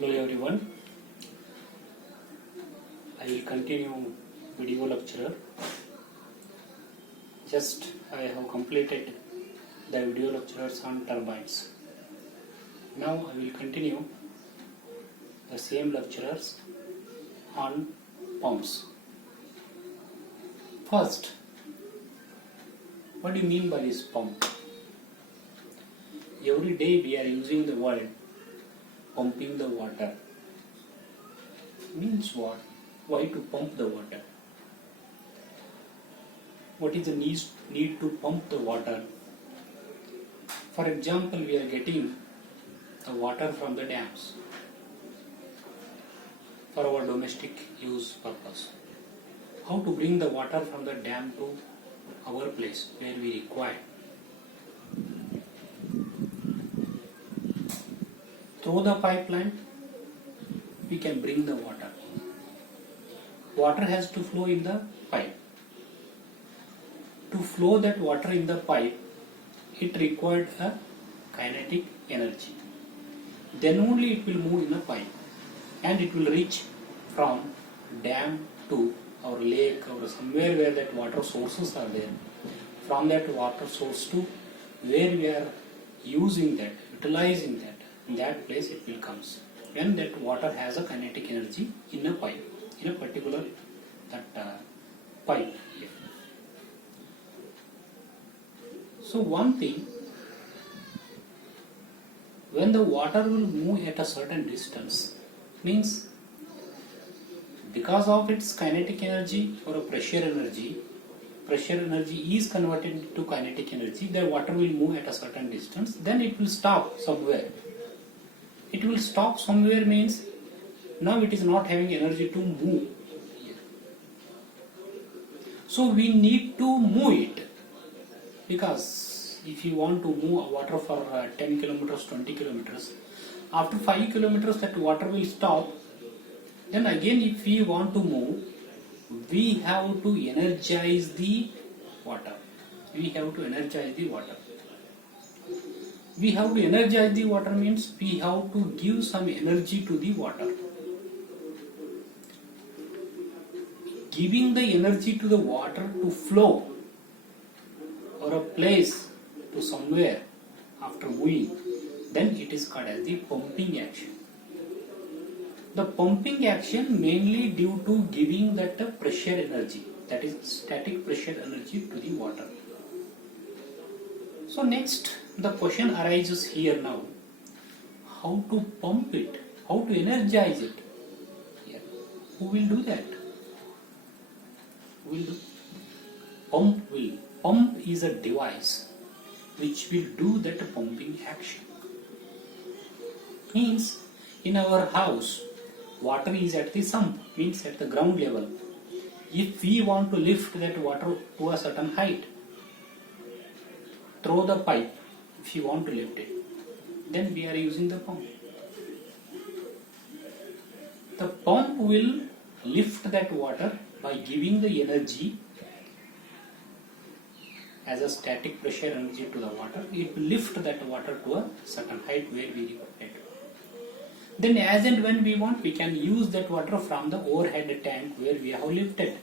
Hello everyone, I will continue video lecture. Just I have completed the video lectures on turbines. Now I will continue the same lectures on pumps. First, what do you mean by this pump? Every day we are using the word pumping the water. Means what? Why to pump the water? What is the need to pump the water? For example, we are getting the water from the dams for our domestic use purpose. How to bring the water from the dam to our place where we require? Through the pipeline, we can bring the water. Water has to flow in the pipe. To flow that water in the pipe, it required a kinetic energy. Then only it will move in a pipe and it will reach from dam to our lake or somewhere where that water sources are there. From that water source to where we are using that, utilizing that, in that place it will comes. When that water has a kinetic energy in a pipe, in a particular pipe here. So one thing, when the water will move at a certain distance, means because of its kinetic energy or a pressure energy is converted into kinetic energy, the water will move at a certain distance, then it will stop somewhere. It will stop somewhere means now it is not having energy to move. So we need to move it, because if you want to move water for 10 kilometers, 20 kilometers, after 5 kilometers that water will stop. Then again if we want to move, we have to energize the water. We have to energize the water. We have to energize the water means we have to give some energy to the water. Giving the energy to the water to flow or a place to somewhere after moving, then it is called as the pumping action. The pumping action mainly due to giving that pressure energy, that is static pressure energy to the water. So next the question arises here now, how to pump it, how to energize it. Here. Who will do that? Who will do? Pump will. Pump is a device which will do that pumping action. Means in our house, water is at the sump, means at the ground level. If we want to lift that water to a certain height, through the pipe, if you want to lift it, then we are using the pump. The pump will lift that water by giving the energy as a static pressure energy to the water. It will lift that water to a certain height where we require it. Then as and when we want, we can use that water from the overhead tank where we have lifted.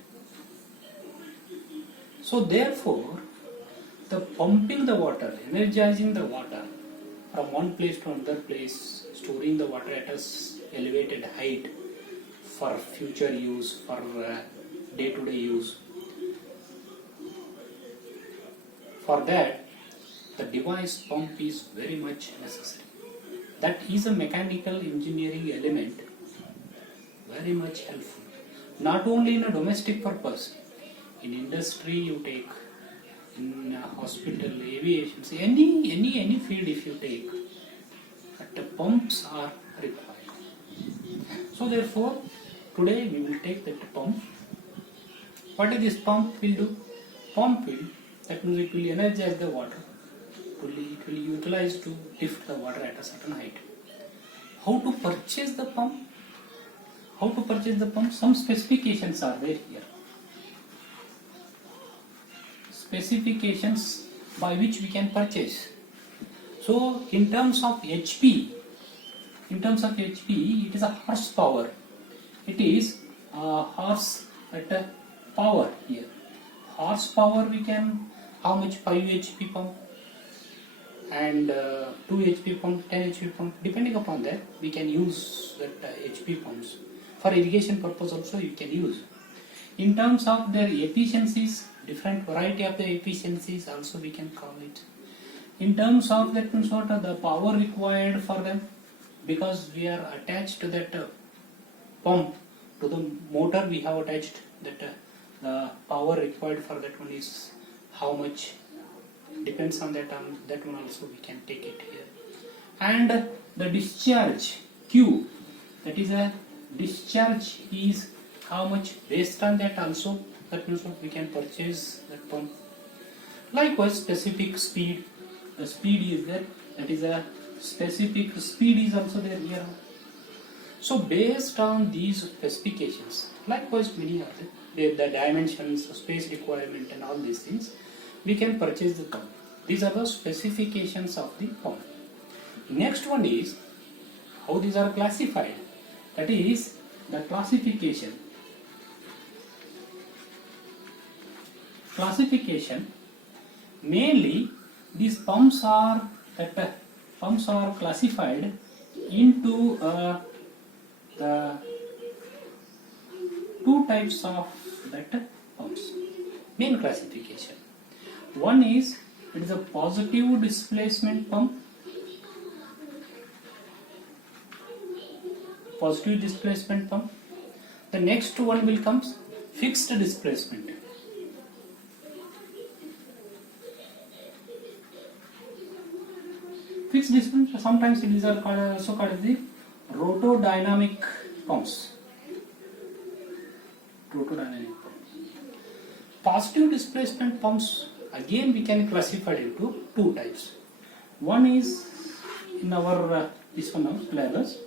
So therefore, the pumping the water, energizing the water from one place to another place, storing the water at a elevated height for future use, for day-to-day use. For that, the device pump is very much necessary. That is a mechanical engineering element, very much helpful. Not only in a domestic purpose, in industry you take, in hospital, aviation, any field if you take, the pumps are required. So therefore, today we will take that pump. What is this pump will do? Pump will, that means it will energize the water. It will utilize to lift the water at a certain height. How to purchase the pump? How to purchase the pump? Some specifications are there here. Specifications by which we can purchase. So in terms of HP, In terms of HP, it is a horsepower. It is horse at a power here. Horsepower we can, how much, 5 HP pump and 2 HP pump, 10 HP pump, depending upon that we can use that HP pumps. For irrigation purpose also you can use. In terms of their efficiencies, different variety of the efficiencies also we can call it. In terms of that sort of the power required for them, because we are attached to that pump, to the motor we have attached that the power required for that one is how much, depends on that one also we can take it here. And the discharge Q, that is a discharge is how much, based on that also that means what we can purchase that pump. Likewise specific speed, the speed is there, that is a specific speed is also there here. So based on these specifications, likewise many are there, the dimensions, space requirement and all these things, we can purchase the pump. These are the specifications of the pump. Next one is how these are classified, that is the classification. Classification, mainly these pumps are classified into the two types of that pumps. Main classification. One is, it is a positive displacement pump. Positive displacement pump. The next one will come fixed displacement. Fixed displacement, sometimes it is also called as the rotodynamic pumps. Rotodynamic pumps. Positive displacement pumps, again we can classify into two types. One is in our this one of syllabus.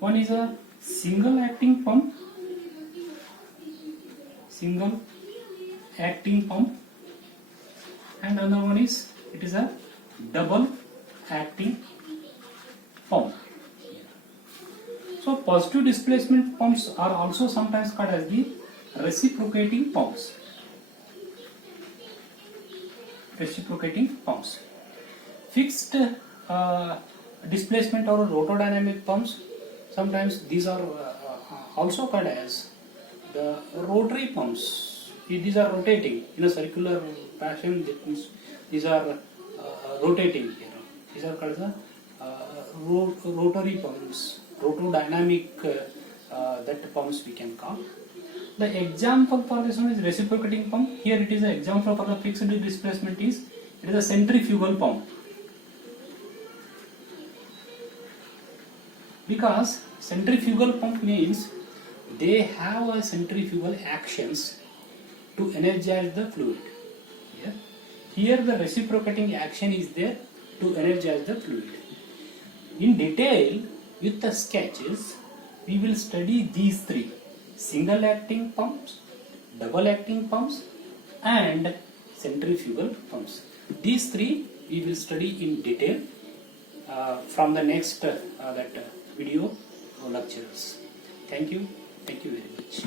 One is a single acting pump. Single acting pump. And another one is, it is a double acting pump. So positive displacement pumps are also sometimes called as the reciprocating pumps. Reciprocating pumps. Fixed displacement or rotodynamic pumps, sometimes these are also called as the rotary pumps. These are rotating in a circular fashion. That means these are rotating here. These are called the rotary pumps, rotodynamic that pumps we can call. The example for this one is reciprocating pump. Here it is an example for the fixed displacement is, it is a centrifugal pump. Because centrifugal pump means they have a centrifugal actions to energize the fluid. Here the reciprocating action is there to energize the fluid. In detail, with the sketches, we will study these three: single acting pumps, double acting pumps and centrifugal pumps. These three we will study in detail from the next video lectures. Thank you very much.